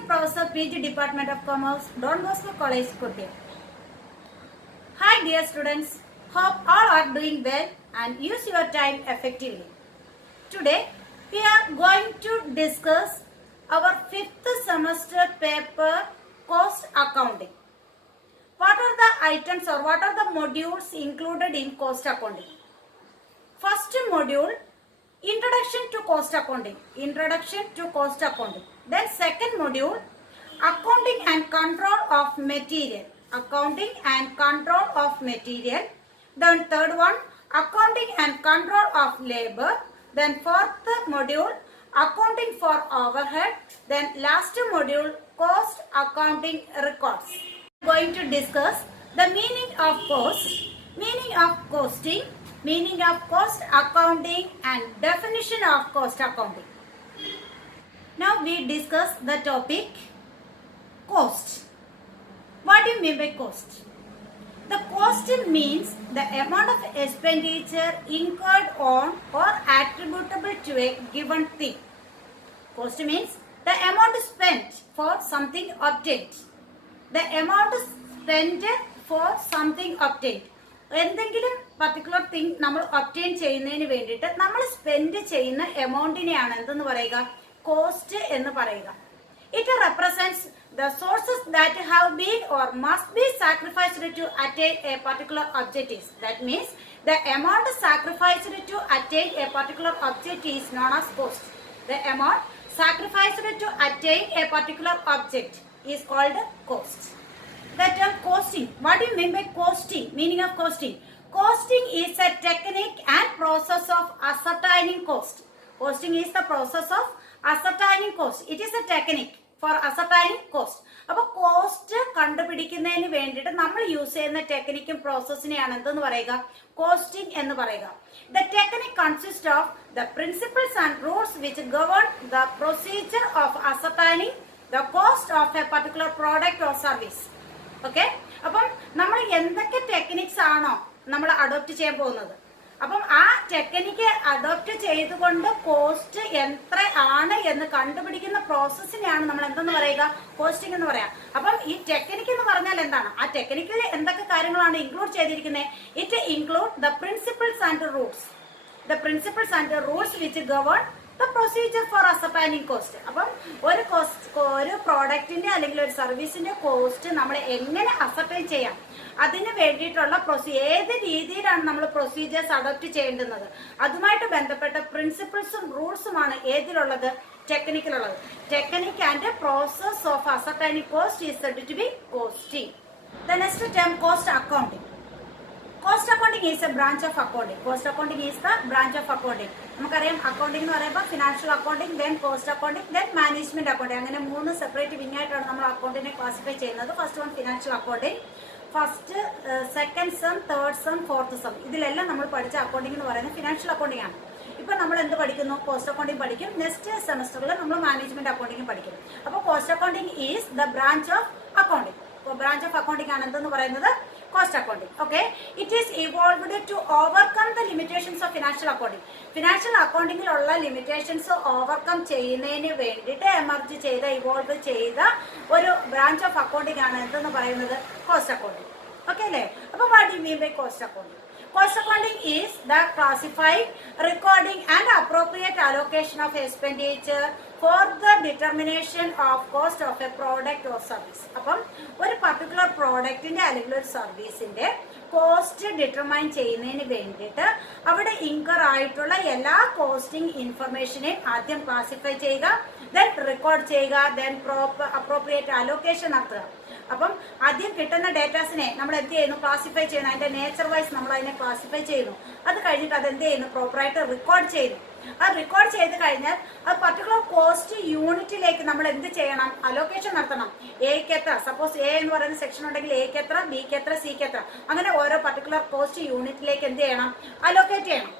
Assistant Professor PG Department of Commerce, Don Bosco College, Kottayam. Hi dear students, hope all are doing well and use your time effectively. Today we are going to discuss our 5th semester paper Cost Accounting. What are the items or what are the modules included in Cost Accounting? First module, Introduction to Cost Accounting. Introduction to Cost Accounting. Then second module, Accounting and Control of Material. Accounting and Control of Material. Then third one, Accounting and Control of Labor. Then fourth module, Accounting for Overhead. Then last module, Cost Accounting Records. We are going to discuss the meaning of cost, meaning of costing, meaning of cost accounting and definition of cost accounting. Now we discuss the topic cost. What do you mean by cost? The cost means the amount of expenditure incurred on or attributable to a given thing. Cost means the amount spent for something obtained. The amount spent for something obtained. എന്തെങ്കിലും particular thing നമ്മൾ obtain ചെയ്യുന്നതിന് വേണ്ടിയിട്ട് നമ്മൾ spend ചെയ്യുന്ന എമൗണ്ടിനെയാണ് എന്തെന്ന് പറയുക, cost എന്ന് പറയുക. It represents the sources that have been or must be sacrificed to attain a particular objectives. That means the amount sacrificed to attain a particular object is known as cost. The amount sacrificed to attain a particular object is called cost. The term costing. What do you mean by costing? Meaning of costing. Costing is a technique and process of ascertaining cost. Costing is the process of ascertaining cost. It is a technique for ascertaining cost. അപ്പോൾ cost കണ്ടുപിടിക്കുന്നതിന് വേണ്ടിയിട്ട് നമ്മൾ use ചെയ്യുന്ന ടെക്നിക്കും പ്രോസസ്സിനെയാണ് എന്തെന്ന് പറയുക, costing എന്ന് പറയുക. The technique consists of the principles and rules which govern the procedure of ascertaining the cost of a particular product or service. Okay, അപ്പം നമ്മൾ എന്തൊക്കെ ടെക്നിക്സ് ആണോ നമ്മൾ അഡോപ്റ്റ് ചെയ്യാൻ പോകുന്നത്, അപ്പം ആ ടെക്നിക്ക് അഡോപ്റ്റ് ചെയ്തുകൊണ്ട് കോസ്റ്റ് എത്ര ആണ് എന്ന് കണ്ടുപിടിക്കുന്ന പ്രോസസ്സിനെയാണ് നമ്മൾ എന്തെന്ന് പറയുക, കോസ്റ്റിംഗ് എന്ന് പറയാം. അപ്പം ഈ ടെക്നിക്ക് എന്ന് പറഞ്ഞാൽ എന്താണ്, ആ ടെക്നിക്കിൽ എന്തൊക്കെ കാര്യങ്ങളാണ് ഇൻക്ലൂഡ് ചെയ്തിരിക്കുന്നത്? It include the principles and rules. The principles and rules which govern the procedure for ascertaining cost. അപ്പം ഒരു പ്രോഡക്റ്റിന്റെ അല്ലെങ്കിൽ ഒരു സർവീസിന്റെ കോസ്റ്റ് നമ്മൾ എങ്ങനെ അസർട്ടൈൻ ചെയ്യാം, അതിന് വേണ്ടിയിട്ടുള്ള ഏത് രീതിയിലാണ് നമ്മൾ പ്രൊസീജിയേഴ്സ് അഡോപ്റ്റ് ചെയ്യേണ്ടുന്നത്, അതുമായിട്ട് ബന്ധപ്പെട്ട പ്രിൻസിപ്പിൾസും റൂൾസുമാണ് ഏതിലുള്ളത്, ടെക്നിക്കിലുള്ളത്. Technique and process of ascertaining cost is said to be costing. The next term, cost accounting. Cost accounting is a branch of accounting. Cost accounting is the branch of accounting. നമുക്കറിയാം accounting എന്ന് പറയുമ്പോൾ financial accounting, then cost accounting, then management accounting, അങ്ങനെ 3 separate wing ആയിട്ടാണ് നമ്മൾ അക്കൗണ്ടിനെ classify ചെയ്യുന്നത്. First one financial accounting, first second sem, third sem, fourth sem. ഇതിലെല്ലാം നമ്മൾ പഠിച്ച അക്കൗണ്ടിംഗ് എന്ന് പറയുന്നത് ഫിനാൻഷ്യൽ അക്കൗണ്ടിംഗ് ആണ്. ഇപ്പൊ നമ്മൾ എന്ത് പഠിക്കുന്നു, കോസ്റ്റ് അക്കൗണ്ടിംഗ് പഠിക്കും. നെക്സ്റ്റ് സെമസ്റ്ററിൽ നമ്മൾ മാനേജ്മെന്റ് അക്കൗണ്ടിംഗ് പഠിക്കും. അപ്പോൾ cost accounting is the branch of accounting. Branch of accounting ആണ് എന്തെന്ന് പറയുന്നത്, cost accounting. Okay, it is evolved to overcome the limitations of financial accounting. Financial accounting ഉള്ള ലിമിറ്റേഷൻസ് ഓവർകം ചെയ്യുന്നതിന് വേണ്ടിയിട്ട് എമർജ് ചെയ്ത ഇവോൾവ് ചെയ്ത ഒരു ബ്രാഞ്ച് ഓഫ് അക്കൗണ്ടിംഗ് ആണ് എന്തെന്ന് പറയുന്നത്, കോസ്റ്റ് അക്കൗണ്ടിംഗ്. ഓക്കെ അല്ലേ? അപ്പോൾ what do you mean by cost accounting? Cost accounting is the classifying, recording and appropriate allocation of expenditure for the determination of cost of a product or service. അപ്പം ഒരു particular പ്രോഡക്റ്റിന്റെ അല്ലെങ്കിൽ ഒരു സർവീസിന്റെ cost determine ചെയ്യുന്നതിന് വേണ്ടിയിട്ട് അവിടെ incur ആയിട്ടുള്ള എല്ലാ costing ഇൻഫർമേഷനെയും ആദ്യം ക്ലാസിഫൈ ചെയ്യുക, ദെൻ റെക്കോർഡ് ചെയ്യുക, ദെൻ അപ്രോപ്രിയേറ്റ് അലോക്കേഷൻ നടത്തുക. അപ്പം ആദ്യം കിട്ടുന്ന ഡേറ്റാസിനെ നമ്മൾ എന്ത് ചെയ്യുന്നു, ക്ലാസിഫൈ ചെയ്യുന്നു. അതിന്റെ നേച്ചർ വൈസ് നമ്മൾ അതിനെ ക്ലാസിഫൈ ചെയ്യുന്നു. അത് കഴിഞ്ഞിട്ട് അത് എന്ത് ചെയ്യുന്നു, പ്രോപ്പറായിട്ട് റെക്കോർഡ് ചെയ്യുന്നു. അത് റെക്കോർഡ് ചെയ്ത് കഴിഞ്ഞാൽ അത് പർട്ടിക്കുലർ കോസ്റ്റ് യൂണിറ്റിലേക്ക് നമ്മൾ എന്ത് ചെയ്യണം, അലോക്കേഷൻ നടത്തണം. എക്ക് എത്ര, സപ്പോസ് എ എന്ന് പറയുന്ന സെക്ഷൻ ഉണ്ടെങ്കിൽ എക്ക് എത്ര, ബിക്ക് എത്ര, സിക്ക് എത്ര, അങ്ങനെ ഓരോ പർട്ടിക്കുലർ കോസ്റ്റ് യൂണിറ്റിലേക്ക് എന്ത് ചെയ്യണം, അലോക്കേറ്റ് ചെയ്യണം.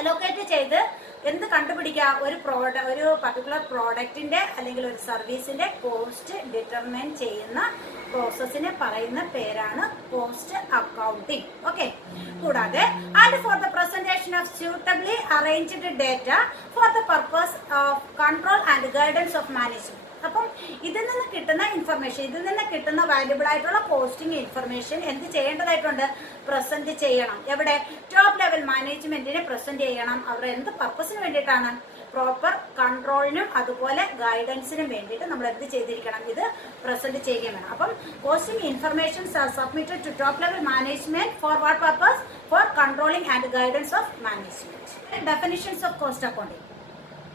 അലോക്കേറ്റ് ചെയ്ത് എന്ത് കണ്ടുപിടിക്കുക, ഒരു പർട്ടിക്കുലർ പ്രോഡക്റ്റിന്റെ അല്ലെങ്കിൽ ഒരു സർവീസിന്റെ കോസ്റ്റ് ഡിറ്റർമൈൻ ചെയ്യുന്ന പ്രോസസ്സിനെ പറയുന്ന പേരാണ് കോസ്റ്റ് അക്കൗണ്ടിംഗ്. ഓക്കെ, കൂടാതെ and for the presentation of suitably arranged data for the purpose of control and guidance of management. അപ്പം ഇതിൽ നിന്ന് കിട്ടുന്ന ഇൻഫർമേഷൻ, ഇതിൽ നിന്ന് കിട്ടുന്ന വാല്യുബിൾ ആയിട്ടുള്ള കോസ്റ്റിംഗ് ഇൻഫർമേഷൻ എന്ത് ചെയ്യേണ്ടതായിട്ടുണ്ട്? പ്രസന്റ് ചെയ്യണം. എവിടെ? ടോപ്പ് ലെവൽ മാനേജ്മെന്റിനെ പ്രസന്റ് ചെയ്യണം. അവർ എന്ത് പർപ്പസിന് വേണ്ടിയിട്ടാണ്? പ്രോപ്പർ കൺട്രോളിനും അതുപോലെ ഗൈഡൻസിനും വേണ്ടിയിട്ട് നമ്മൾ എന്ത് ചെയ്തിരിക്കണം? ഇത് പ്രസന്റ് ചെയ്യുകയും വേണം. അപ്പം costing informations are submitted to top level management for what purpose? For controlling and guidance of management. Definitions of cost accounting.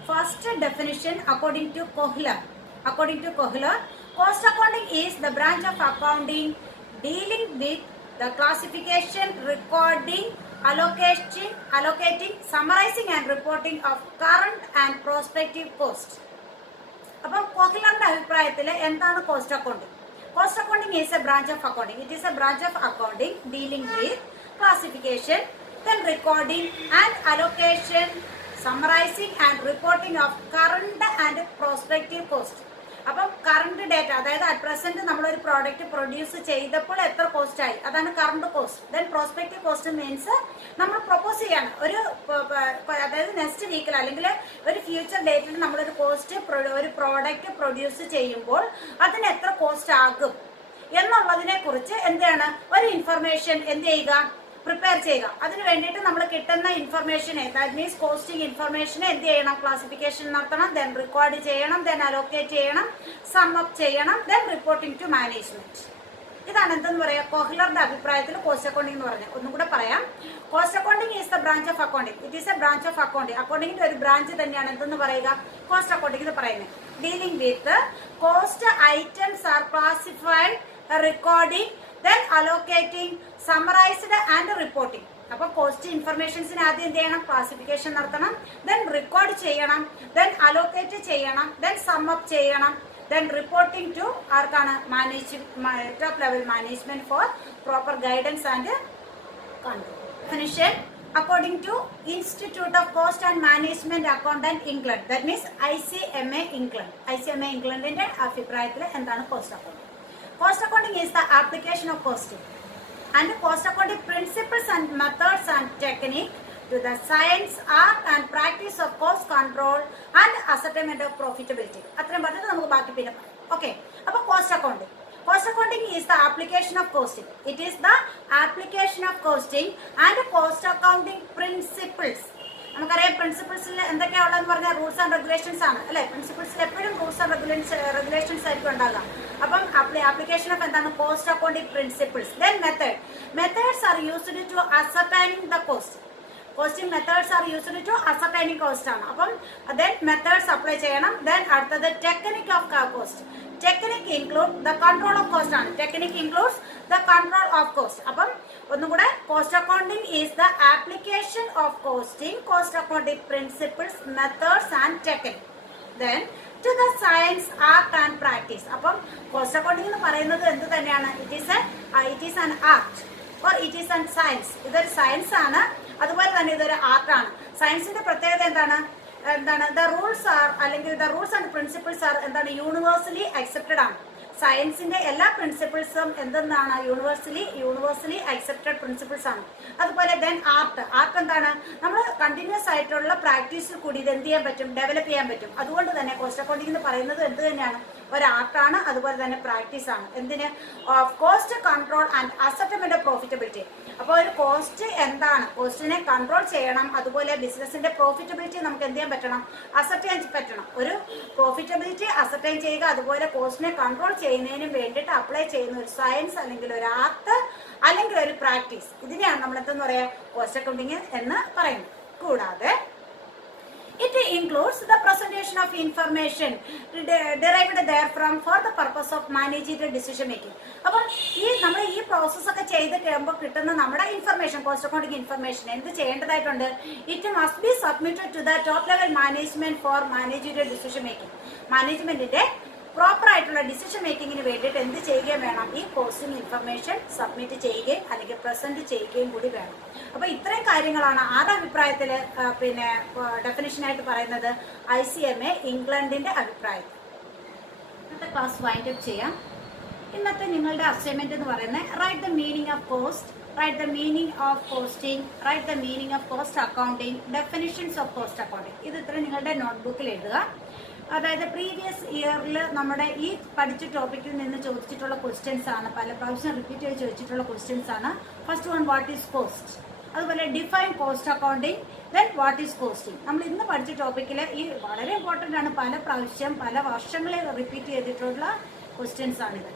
First definition according to Kohler. According to Kohler, cost accounting is the branch of accounting dealing with the classification, recording, allocating, summarizing and reporting of current and prospective costs. അപ്പം കോഹ്ലറിന്റെ അഭിപ്രായത്തിൽ എന്താണ് cost accounting? Cost accounting is a branch of accounting. It is a branch of accounting dealing with classification, then recording and allocation, summarizing and reporting of current and prospective cost. അപ്പം current data, അതായത് at present നമ്മളൊരു product produce ചെയ്തപ്പോൾ എത്ര cost ആയി, അതാണ് current cost. Then prospective cost means നമ്മൾ propose ചെയ്യാണ് ഒരു, അതായത് നെക്സ്റ്റ് വീക്കിൽ അല്ലെങ്കിൽ ഒരു ഫ്യൂച്ചർ ഡേറ്റിൽ നമ്മളൊരു കോസ്റ്റ്, ഒരു പ്രോഡക്റ്റ് പ്രൊഡ്യൂസ് ചെയ്യുമ്പോൾ അതിന് എത്ര കോസ്റ്റ് ആകും എന്നുള്ളതിനെ കുറിച്ച് എന്താണ് ഒരു ഇൻഫർമേഷൻ എന്ത് ചെയ്യുക? പ്രിപ്പയർ ചെയ്യുക. അതിന് വേണ്ടിയിട്ട് നമ്മൾ കിട്ടുന്ന ഇൻഫർമേഷനെ, ദാറ്റ് മീൻസ് കോസ്റ്റിംഗ് ഇൻഫർമേഷനെ എന്ത് ചെയ്യണം? ക്ലാസിഫിക്കേഷൻ നടത്തണം, ദെൻ റെക്കോർഡ് ചെയ്യണം, ദെൻ അലോക്കേറ്റ് ചെയ്യണം, സം അപ്പ് ചെയ്യണം, ദെൻ റിപ്പോർട്ടിംഗ് ടു മാനേജ്മെന്റ്. ഇതാണ് എന്തെന്ന് പറയാം കോഹ്ലറിന്റെ അഭിപ്രായത്തിൽ കോസ്റ്റ് അക്കൗണ്ടിംഗ് എന്ന് പറഞ്ഞത്. ഒന്നും കൂടെ പറയാം. Cost accounting is the branch of accounting. It is a branch of accounting. അക്കൗണ്ടിംഗിന്റെ ഒരു ബ്രാഞ്ച് തന്നെയാണ് എന്തെന്ന് പറയുക? കോസ്റ്റ് അക്കൗണ്ടിംഗ് എന്ന് പറയുന്നത്. Dealing with cost items are classified, recording, then allocating, summarized and reporting. അപ്പോൾ കോസ്റ്റ് ഇൻഫർമേഷൻസിന് ആദ്യം എന്ത് ചെയ്യണം? ക്ലാസിഫിക്കേഷൻ നടത്തണം, ദെൻ റെക്കോർഡ് ചെയ്യണം, ദെൻ അലോക്കേറ്റ് ചെയ്യണം, ദെൻ സം അപ്പ് ചെയ്യണം, ദെൻ റിപ്പോർട്ടിംഗ് ടു ആർക്കാണ്? Top level management for proper guidance and control. Definition according to Institute of Cost and Management Accountant England, that means ICMA England. ICMA Englandന്റെ അഭിപ്രായത്തിൽ എന്താണ് cost accounting? Cost accounting is the application of costing and cost accounting principles and methods and technique to the science, art and practice of cost control and ascertainment of profitability. അത്രയും പറഞ്ഞിട്ട് നമുക്ക് ബാക്കി പിന്നെ പറയാം. Okay, അപ്പോൾ cost accounting. Cost accounting is the application of costing. It is the application of costing and cost accounting principles. നമുക്കറിയാം പ്രിൻസിപ്പിൾസിൽ എന്തൊക്കെയാണ് ഉള്ളതെന്ന് പറഞ്ഞാൽ റൂൾസ് ആൻഡ് റെഗുലേഷൻസ് ആണ് അല്ലെ. പ്രിൻസിപ്പിൾസിൽ എപ്പോഴും റൂൾസ് ആൻഡ് റെഗുലേഷൻസ് ആയിരിക്കും ഉണ്ടാകുക. അപ്പം ആപ്ലിക്കേഷൻ ഓഫ് എന്താണ്? Cost accounting principles. Then methods are used to ascertaining the cost. Costing methods are used to ascertaining cost ആണ്. അപ്പം ദെൻ മെത്തേഡ്സ് അപ്ലൈ ചെയ്യണം. ദെൻ അടുത്തത് technique of cost. Technique include the control of cost ആണ്. Technique includes the control of cost. അപ്പം ഒന്നും കൂടെ, cost accounting is the application of costing, cost accounting principles, methods and technique. Then to the science, art and practice. അപ്പം cost accounting എന്ന് പറയുന്നത് എന്ത് തന്നെയാണ്? It is an art or it is an science. ഇതൊരു science ആണ്, അതുപോലെ തന്നെ ഇതൊരു ആർട്ടാണ്. സയൻസിന്റെ പ്രത്യേകത എന്താണ്? ദ റൂൾസ് ആർ, അല്ലെങ്കിൽ the rules and principles are എന്താണ്? യൂണിവേഴ്സലി അക്സെപ്റ്റഡ് ആണ്. സയൻസിന്റെ എല്ലാ പ്രിൻസിപ്പിൾസും എന്തെന്നാണ്? യൂണിവേഴ്സലി അക്സെപ്റ്റഡ് പ്രിൻസിപ്പിൾസ് ആണ്. അതുപോലെ ദെൻ ആർട്ട് എന്താണ്? നമ്മൾ കണ്ടിന്യൂസ് ആയിട്ടുള്ള പ്രാക്ടീസിൽ കൂടി ഇത് എന്ത് ചെയ്യാൻ പറ്റും? ഡെവലപ്പ് ചെയ്യാൻ പറ്റും. അതുകൊണ്ട് തന്നെ കോസ്റ്റ് അക്കൗണ്ടിംഗ് എന്ന് പറയുന്നത് എന്ത് തന്നെയാണ്? ഒരു ആർട്ടാണ്, അതുപോലെ തന്നെ പ്രാക്ടീസ് ആണ്. എന്തിന്? Cost control and ascertainment of profitability. അപ്പോൾ ഒരു കോസ്റ്റ് എന്താണ്? കോസ്റ്റിനെ കൺട്രോൾ ചെയ്യണം, അതുപോലെ ബിസിനസിന്റെ പ്രോഫിറ്റബിലിറ്റി നമുക്ക് എന്ത് ചെയ്യാൻ പറ്റണം? അസർട്ടൈൻ പറ്റണം. ഒരു പ്രോഫിറ്റബിലിറ്റി അസർട്ടൈൻ ചെയ്യുക, അതുപോലെ കോസ്റ്റിനെ കൺട്രോൾ ചെയ്യുന്നതിന് വേണ്ടിയിട്ട് അപ്ലൈ ചെയ്യുന്ന ഒരു സയൻസ്, അല്ലെങ്കിൽ ഒരു ആർട്ട്, അല്ലെങ്കിൽ ഒരു പ്രാക്ടീസ്, ഇതിനെയാണ് നമ്മൾ എന്തെന്ന് പറയാ? കോസ്റ്റ് അക്കൗണ്ടിങ് എന്ന് പറയുന്നത്. കൂടാതെ it includes the presentation of information derived therefrom for the purpose of managerial decision making. അപ്പം നമ്മൾ ഈ പ്രോസസ് ഒക്കെ ചെയ്ത് കഴിയുമ്പോൾ കിട്ടുന്ന നമ്മുടെ ഇൻഫർമേഷൻ, കോസ്റ്റ് അക്കൗണ്ടിംഗ് ഇൻഫർമേഷൻ എന്ത് ചെയ്യേണ്ടതായിട്ടുണ്ട്? It must be submitted to the top level management for managerial decision making. മാനേജ്മെന്റിന്റെ പ്രോപ്പർ ആയിട്ടുള്ള ഡിസിഷൻ മേക്കിങ്ങിന് വേണ്ടിയിട്ട് എന്ത് ചെയ്യുകയും വേണം? ഈ കോസ്റ്റിംഗ് ഇൻഫർമേഷൻ സബ്മിറ്റ് ചെയ്യുകയും അല്ലെങ്കിൽ പ്രസന്റ് ചെയ്യുകയും കൂടി വേണം. അപ്പൊ ഇത്രയും കാര്യങ്ങളാണ് ആരുടെ അഭിപ്രായത്തിൽ പിന്നെ ഡെഫിനിഷനായിട്ട് പറയുന്നത്? ICMA ഇംഗ്ലണ്ടിന്റെ അഭിപ്രായം. ഇന്നത്തെ ക്ലാസ് വൈൻഡ് അപ്പ് ചെയ്യാം. ഇന്നത്തെ നിങ്ങളുടെ അസൈൻമെന്റ് എന്ന് പറയുന്നത് write the meaning of cost, write the meaning of costing, write the meaning of cost accounting, definitions of cost accounting. ഇത് ഇത്ര നിങ്ങളുടെ നോട്ട്ബുക്കിൽ എഴുതുക. അതായത് പ്രീവിയസ് ഇയറിൽ നമ്മുടെ ഈ പഠിച്ച ടോപ്പിക്കിൽ നിന്ന് ചോദിച്ചിട്ടുള്ള ക്വസ്റ്റ്യൻസ് ആണ്, പല പ്രാവശ്യം റിപ്പീറ്റ് ചെയ്ത് ചോദിച്ചിട്ടുള്ള ക്വസ്റ്റ്യൻസ് ആണ്. First one, what is cost. അതുപോലെ define cost accounting, then what is costing. നമ്മൾ ഇന്ന് പഠിച്ച ടോപ്പിക്കിൽ ഈ വളരെ ഇമ്പോർട്ടൻ്റ് ആണ്, പല പ്രാവശ്യം പല വർഷങ്ങളിൽ റിപ്പീറ്റ് ചെയ്തിട്ടുള്ള ക്വസ്റ്റ്യൻസ് ആണിത്.